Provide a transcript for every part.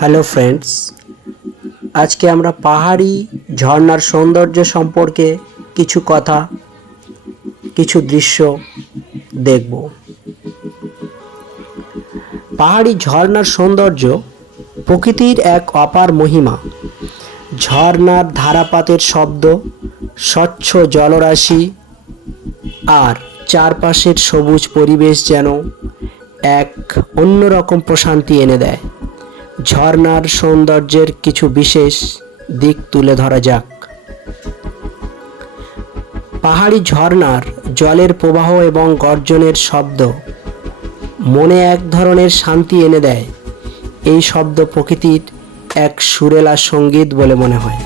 Hello friends, আজকে আমরা পাহাড়ি ঝর্ণার সৌন্দর্য সম্পর্কে কিছু কথা, কিছু দৃশ্য দেখব। পাহাড়ি ঝর্ণার সৌন্দর্য প্রকৃতির এক অপার মহিমা। ঝর্ণার ধারাপাতের শব্দ, স্বচ্ছ জলরাশি আর চারপাশের সবুজ পরিবেশ যেন এক অন্যরকম প্রশান্তি এনে দেয়। ঝর্ণার সৌন্দর্যের কিছু বিশেষ দিক তুলে ধরা যাক। পাহাড়ি ঝর্ণার জলের প্রবাহ এবং গর্জনের শব্দ মনে এক ধরনের শান্তি এনে দেয়। এই শব্দ প্রকৃতির এক সুরেলা সঙ্গীত বলে মনে হয়।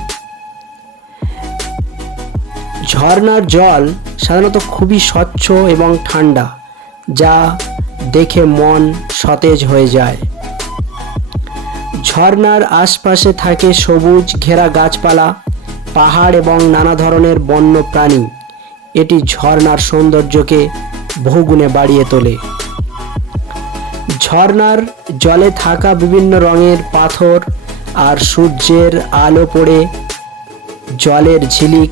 ঝর্ণার জল সাধারণত খুবই স্বচ্ছ এবং ঠান্ডা, যা দেখে মন সতেজ হয়ে যায়। ঝর্ণার আশপাশে থাকে সবুজ ঘেরা গাছপালা, পাহাড় এবং নানা ধরনের বন্য প্রাণী। এটি ঝর্ণার সৌন্দর্যকে বহুগুণে বাড়িয়ে তোলে। ঝর্ণার জলে থাকা বিভিন্ন রঙের পাথর আর সূর্যের আলো পড়ে জলের ঝিলিক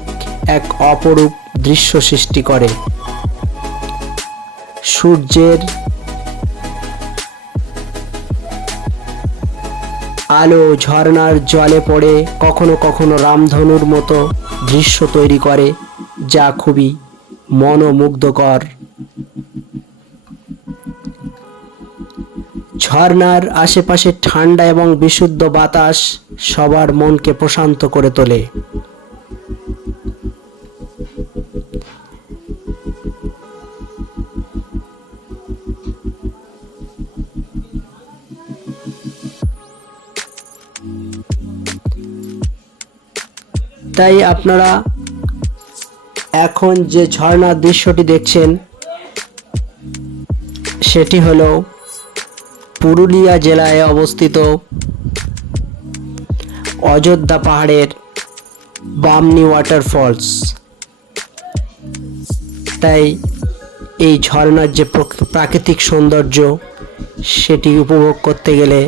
এক অপরূপ দৃশ্য সৃষ্টি করে। সূর্যের আলো ঝর্ণার জলে পড়ে কখনো কখনো রামধনুর মতো দৃশ্য তৈরি করে, যা খুবই মনোমুগ্ধকর। ঝর্ণার আশেপাশে ঠান্ডা এবং বিশুদ্ধ বাতাস সবার মনকে প্রশান্ত করে তোলে। তাই আপনারা এখন যে ঝর্ণার দৃশ্যটি দেখছেন সেটি হলো পুরুলিয়া জেলায় অবস্থিত অযোধ্যা পাহাড়ের বামনি ওয়াটারফলস। তাই এই ঝর্ণার যে প্রাকৃতিক সৌন্দর্য সেটি উপভোগ করতে গেলে